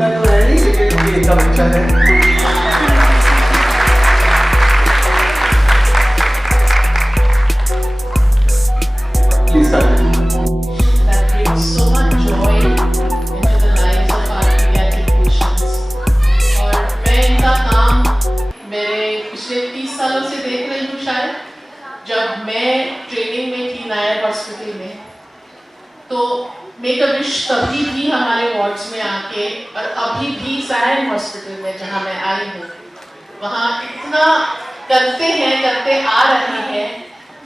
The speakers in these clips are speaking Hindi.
दिखता तो है नहीं, लेकिन ये इतना अच्छा है। Please start. That brings so much joy into the lives of our pediatric patients. और मैं इनका काम मेरे पिछले 30 सालों से देख रही हूँ शायद, जब मैं ट्रेनिंग में थी नायर हॉस्पिटल में, तो मेक अ विश तभी भी हमारे वार्ड्स में आके, और अभी भी सायन हॉस्पिटल में जहाँ मैं आई हूँ, वहाँ इतना करते हैं, करते आ रहे हैं,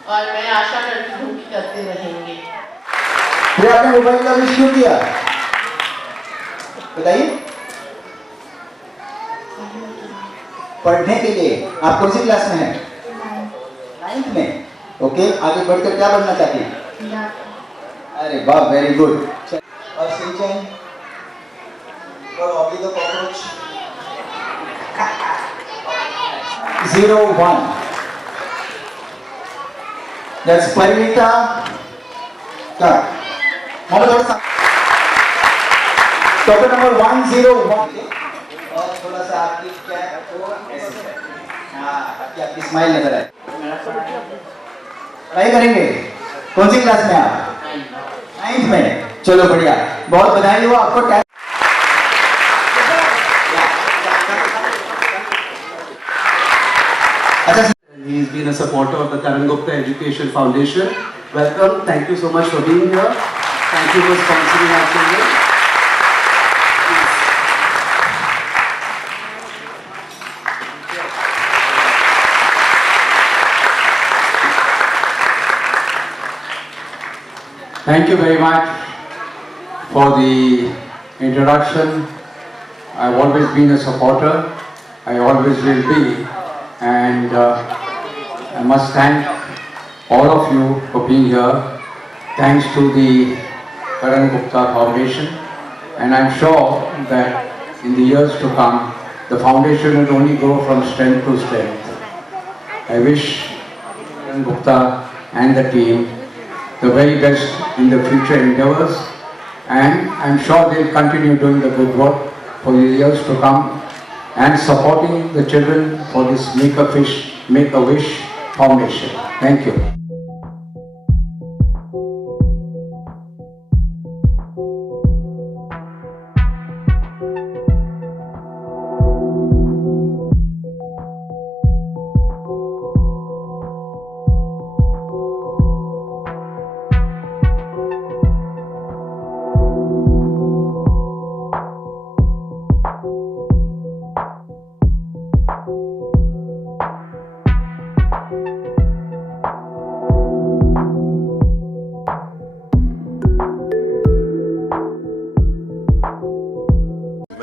और मैं आशा करती हूँ कि करते रहेंगे। फिर आपने मोबाइल का विश क्यों किया बताइए? पढ़ने के लिए। आप कौन सी क्लास में हैं? 9th में। ओके, आगे बढ़कर क्या बनना चाहती हैं? अरे वाह, वेरी गुड। और सिंचन और Oggy the cockroach 01। That's Parineeta का मोहम्मद और टॉपिक नंबर 101। और थोड़ा सा आपकी क्या तो ऐसे है, हाँ आपकी स्माइल नजर आए। पढ़ाई करेंगे। कौन सी क्लास में आप? 9th में। चलो बढ़िया, बहुत बधाई हो आपको। अच्छा, he's been a supporter of the Karan Gupta Education Foundation. Welcome, thank you so much for being here. Thank you for sponsoring our children. Thank you very much for the introduction. I've always been a supporter. I always will be. And I must thank all of you for being here. Thanks to the Karan Gupta Foundation. And I'm sure that in the years to come, the foundation will only go from strength to strength. I wish Karan Gupta and the team the very best in the future endeavors, and I'm sure they'll continue doing the good work for the years to come and supporting the children for this Make a Wish Foundation. Thank you.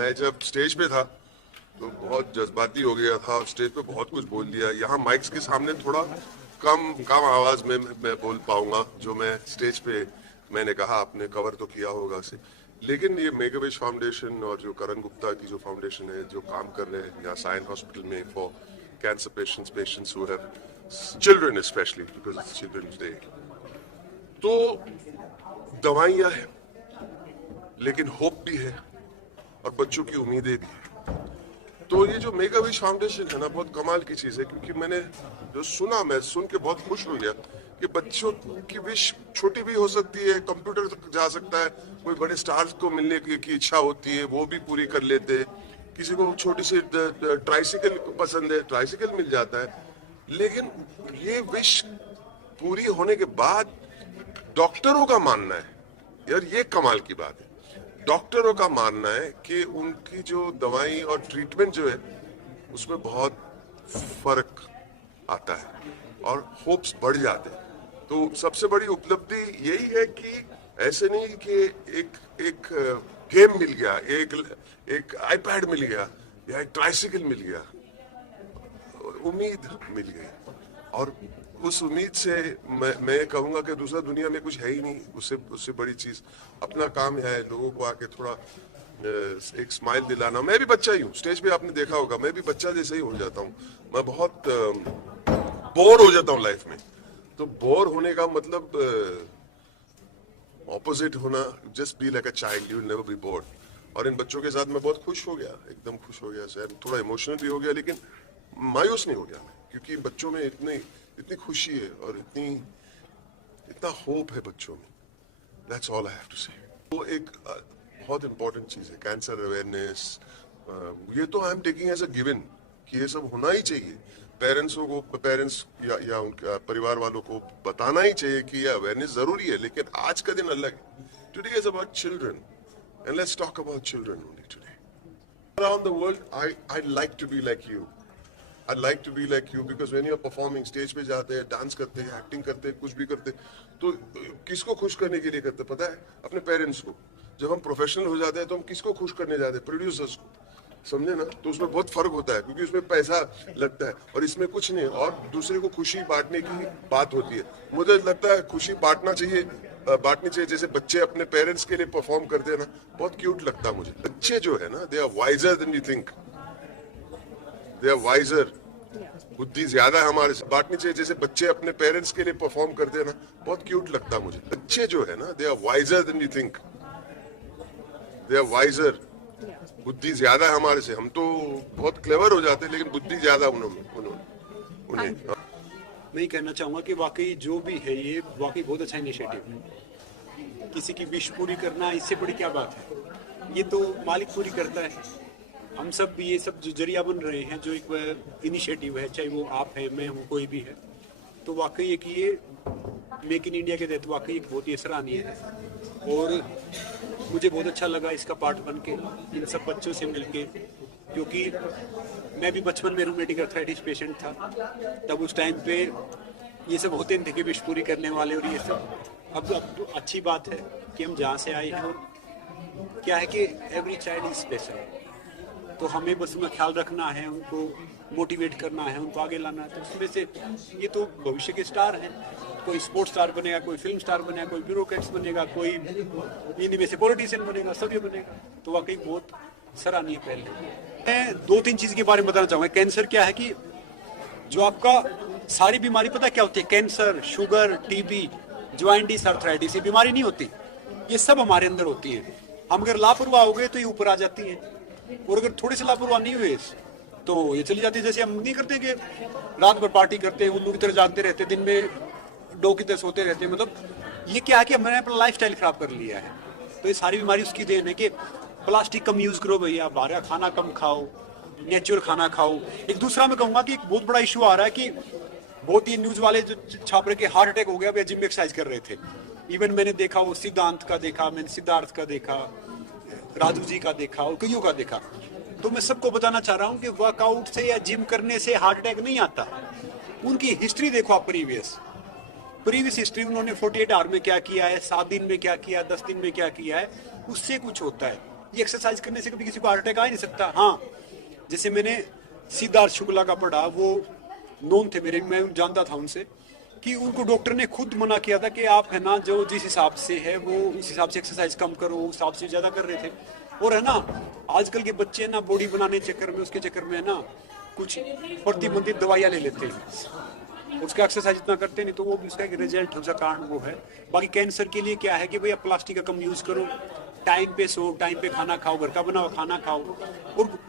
मैं जब स्टेज पे था तो बहुत जज्बाती हो गया था, स्टेज पे बहुत कुछ बोल दिया। यहाँ माइक्स के सामने थोड़ा कम आवाज में मैं बोल पाऊंगा जो मैं स्टेज पे मैंने कहा। आपने कवर तो किया होगा उसे, लेकिन ये मेक अ विश फाउंडेशन और जो करण गुप्ता की जो फाउंडेशन है, जो काम कर रहे हैं यहाँ सायन हॉस्पिटल में for cancer patients who have children, specially because it's children's day, तो दवाइयाँ हैं लेकिन होप भी है और बच्चों की उम्मीदें भी है। तो ये जो मेक अ विश फाउंडेशन है ना, बहुत कमाल की चीज है, क्योंकि मैंने जो सुना, मैं सुन के बहुत खुश हो गया कि बच्चों की विश छोटी भी हो सकती है, कंप्यूटर तक जा सकता है, कोई बड़े स्टार्स को मिलने की इच्छा होती है वो भी पूरी कर लेते हैं, किसी को छोटी सी ट्राइसिकल पसंद है, ट्राइसिकल मिल जाता है। लेकिन ये विश पूरी होने के बाद डॉक्टरों का मानना है, यार ये कमाल की बात है, डॉक्टरों का मानना है कि उनकी जो दवाई और ट्रीटमेंट जो है उसमें बहुत फर्क आता है और होप्स बढ़ जाते हैं। तो सबसे बड़ी उपलब्धि यही है कि ऐसे नहीं कि एक गेम मिल गया, एक आईपैड मिल गया या एक ट्राइसिकल मिल गया, उम्मीद मिल गई। और उस उम्मीद से मैं कहूँगा कि दूसरा दुनिया में कुछ है ही नहीं, उससे बड़ी चीज अपना काम है, लोगों को आके थोड़ा एक स्माइल दिलाना। मैं भी बच्चा ही हूँ, स्टेज पे आपने देखा होगा, मैं भी बच्चा जैसे ही हो जाता हूँ, मैं बहुत बोर हो जाता हूँ लाइफ में। तो बोर होने का मतलब ऑपोजिट होना, just be like a child, you will never be board. और इन बच्चों के साथ मैं बहुत खुश हो गया, एकदम खुश हो गया सर, थोड़ा इमोशनल भी हो गया, लेकिन मायूस नहीं हो गया मैं, क्योंकि बच्चों में इतनी खुशी है और इतना होप है बच्चों में। That's all I have to say. वो एक बहुत इंपॉर्टेंट चीज है, कैंसर अवेयरनेस, ये तो I am taking as a given कि ये सब होना ही चाहिए। पेरेंट्स या उनके परिवार वालों को बताना ही चाहिए कि ये अवेयरनेस जरूरी है, लेकिन आज का दिन अलग है। Today is about children and let's talk about children only today. Around the world I like to be like you, I like to be like you, because when you are performing, stage पे जाते हैं, डांस करते हैं, एक्टिंग करते हैं, कुछ भी करते हैं, तो किसको खुश करने के लिए करते हैं पता है? अपने पेरेंट्स को। जब हम प्रोफेशनल हो जाते हैं तो हम किसको खुश करने जाते हैं? प्रोड्यूसर्स को, समझे ना? तो उसमें बहुत फर्क होता है, क्योंकि उसमें पैसा लगता है और इसमें कुछ नहीं, और दूसरे को खुशी बांटने की बात होती है। मुझे लगता है खुशी बांटनी चाहिए, जैसे बच्चे अपने पेरेंट्स के लिए परफॉर्म करते हैं ना, बहुत क्यूट लगता है मुझे। बच्चे जो है ना, they are wiser than we think, they are wiser, बुद्धि ज्यादा है हमारे से। बांटनी चाहिए, जैसे बच्चे अपने पेरेंट्स के लिए परफॉर्म करते हैं ना, बहुत क्यूट लगता है मुझे। बच्चे जो है ना, they are wiser than we think, they are wiser, बुद्धि ज्यादा है हमारे से। हम तो बहुत क्लेवर हो जाते हैं, लेकिन बुद्धि ज्यादा उन्हें। मैं ये कहना चाहूँगा कि वाकई जो भी है ये वाकई बहुत अच्छा इनिशिएटिव है। किसी की विश पूरी करना इससे बड़ी क्या बात है, ये तो मालिक पूरी करता है। हम सब भी ये सब जो जरिया बन रहे हैं, जो एक इनिशिएटिव है, चाहे वो आप है, मैं हूँ, कोई भी है, तो वाकई एक ये मेक इन इंडिया के तहत वाकई एक बहुत ही सराहनीय है। और मुझे बहुत अच्छा लगा इसका पार्ट बन के, इन सब बच्चों से मिलके, क्योंकि मैं भी बचपन में रूमेटिक आर्थराइटिस पेशेंट था। तब उस टाइम पे ये सब होते थे कि विश पूरी करने वाले और ये सब। अब तो अच्छी बात है कि हम जहाँ से आए हैं, और क्या है कि एवरी चाइल्ड इज स्पेशल, तो हमें बस उनका ख्याल रखना है, उनको मोटिवेट करना है, उनको आगे लाना है। तो उसमें से ये तो भविष्य के स्टार हैं, कोई स्पोर्ट्स स्टार बनेगा, कोई फिल्म स्टार बनेगा, कोई ब्यूरोक्रेट्स बनेगा, कोई इन्हीं में से पॉलिटिशियन बनेगा, सब ये बनेगा। तो वाकई बहुत सराहनीय पहल है। मैं 2-3 चीज़ के बारे में बताना चाहूँगा। कैंसर क्या है कि जो आपका सारी बीमारी पता क्या होती है? कैंसर, शुगर, टीबी, ज्वाइंटिस, आर्थराइटिस, ये बीमारी नहीं होती, ये सब हमारे अंदर होती है। हम अगर लापरवाह हो गए तो ये ऊपर आ जाती है, और अगर थोड़े से लापरवाह नहीं हुए तो ये चली जाती है। जैसे हम नहीं करते कि रात भर पार्टी करते हैं, उल्लू की तरह जागते रहते, दिन में डो की तरह सोते रहते हैं, मतलब ये क्या है कि हमने अपना लाइफ स्टाइल खराब कर लिया है। तो ये सारी बीमारी उसकी देन है कि प्लास्टिक कम यूज करो भैया, बाहर का खाना कम खाओ, नेचुरल खाना खाओ। एक दूसरा मैं कहूँगा कि एक बहुत बड़ा इशू आ रहा है कि बहुत ही न्यूज वाले जो छाप रहे कि हार्ट अटैक हो गया, वे जिम में एक्सरसाइज कर रहे थे। इवन मैंने देखा वो सिद्धांत का देखा, मैंने सिद्धार्थ का देखा, राजू जी का देखा और कईयों का देखा। तो मैं सबको बताना चाह रहा हूँ कि वर्कआउट से या जिम करने से हार्ट अटैक नहीं आता। उनकी हिस्ट्री देखो आप, प्रीवियस हिस्ट्री, उन्होंने 48 आवर में क्या किया है, 7 दिन में क्या किया, 10 दिन में क्या किया है, उससे कुछ होता है। ये एक्सरसाइज करने से कभी किसी को हार्ट अटैक आ नहीं सकता। हाँ, जैसे मैंने सिद्धार्थ शुक्ला का पढ़ा, वो नोन थे मेरे, मैं जानता था उनसे, कि उनको डॉक्टर ने खुद मना किया था कि आप है ना, जो जिस हिसाब से है वो इस हिसाब से एक्सरसाइज कम करो, उस हिसाब से ज़्यादा कर रहे थे। और है ना, आजकल के बच्चे ना बॉडी बनाने चक्कर में, उसके चक्कर में है ना, कुछ प्रतिबंधित दवाइयाँ ले लेते हैं, उसका एक्सरसाइज इतना करते नहीं, तो वो उसका एक रिजल्ट, उसका कारण वो है। बाकी कैंसर के लिए क्या है कि भैया प्लास्टिक का कम यूज़ करो, टाइम पे सो, टाइम पे खाना खाओ, घर का बना हुआ खाना खाओ। और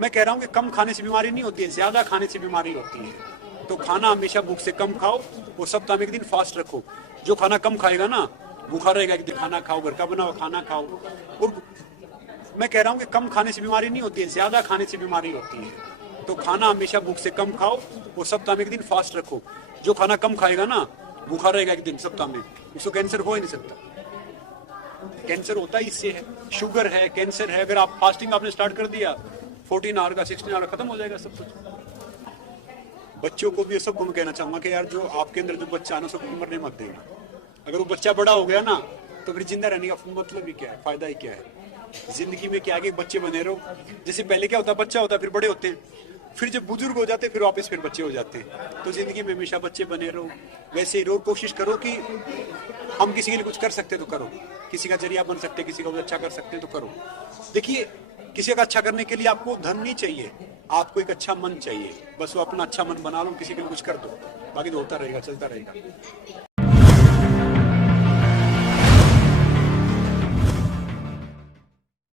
मैं कह रहा हूँ कि कम खाने से बीमारी नहीं होती है, ज़्यादा खाने से बीमारी होती है। तो खाना हमेशा भूख से कम खाओ, वो सप्ताह में एक दिन फास्ट रखो। जो खाना कम खाएगा ना, भूखा रहेगा, एक दिन खाना खाओ, घर का बना हुआ खाना खाओ। और मैं कह रहा हूँ कि कम खाने से बीमारी नहीं होती है, ज़्यादा खाने से बीमारी होती है। तो खाना हमेशा भूख से कम खाओ, वो सप्ताह में एक दिन फास्ट रखो। जो खाना कम खाएगा ना, भूखा रहेगा एक दिन सप्ताह में, उसको कैंसर हो ही नहीं सकता। कैंसर होता ही इससे है। शुगर है, कैंसर है, अगर आप फास्टिंग आपने स्टार्ट कर दिया, 14 आवर का, 16 आवर खत्म हो जाएगा सब कुछ। बच्चों को भी सबको मैं कहना चाहूँगा कि यार जो आपके अंदर जो बच्चा है ना, उसको मरने मत देना। अगर वो बच्चा बड़ा हो गया ना, तो फिर जिंदा रहने का मतलब ही क्या है, फायदा ही क्या है। जिंदगी में क्या आगे बच्चे बने रहो। जैसे पहले क्या होता, बच्चा होता, फिर बड़े होते हैं, फिर जब बुजुर्ग हो जाते हैं, फिर वापस फिर बच्चे हो जाते हैं। तो जिंदगी में हमेशा बच्चे बने रहो, वैसे ही रहो। कोशिश करो कि हम किसी के लिए कुछ कर सकते तो करो, किसी का जरिया बन सकते, किसी का अच्छा कर सकते तो करो। देखिए, किसी का अच्छा करने के लिए आपको धन नहीं चाहिए, आपको एक अच्छा मन चाहिए। बस वो अपना अच्छा मन बना लो, किसी के लिए कुछ कर दो, बाकी तो होता रहेगा, चलता रहेगा।